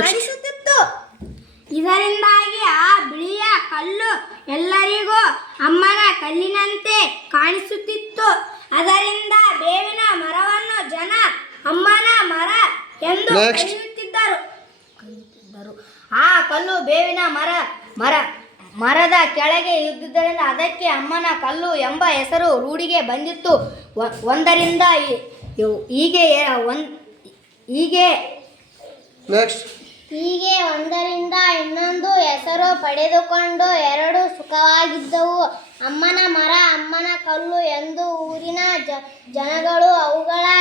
ಕಾಣಿಸುತ್ತಿತ್ತು. ಇದರಿಂದಾಗಿ ಆ ಬಿಳಿಯ ಕಲ್ಲು ಎಲ್ಲರಿಗೂ ಅಮ್ಮನ ಕಲ್ಲಿನಂತೆ ಕಾಣಿಸುತ್ತಿತ್ತು. ಅದರಿಂದ ಬೇವಿನ ಮರವನ್ನು ಜನ ಅಮ್ಮನ ಮರ ಎಂದು ಕರೆಯುತ್ತಿದ್ದರು. ಆ ಕಲ್ಲು ಬೇವಿನ ಮರದ ಕೆಳಗೆ ಇದ್ದುದರಿಂದ ಅದಕ್ಕೆ ಅಮ್ಮನ ಕಲ್ಲು ಎಂಬ ಹೆಸರು ರೂಢಿಗೆ ಬಂದಿತ್ತು. ಹೀಗೆ ಒಂದರಿಂದ ಇನ್ನೊಂದು ಹೆಸರು ಪಡೆದುಕೊಂಡು ಎರಡು ಸುಖವಾಗಿದ್ದವು. ಅಮ್ಮನ ಮರ, ಅಮ್ಮನ ಕಲ್ಲು ಎಂದು ಊರಿನ ಜನಗಳು ಅವುಗಳ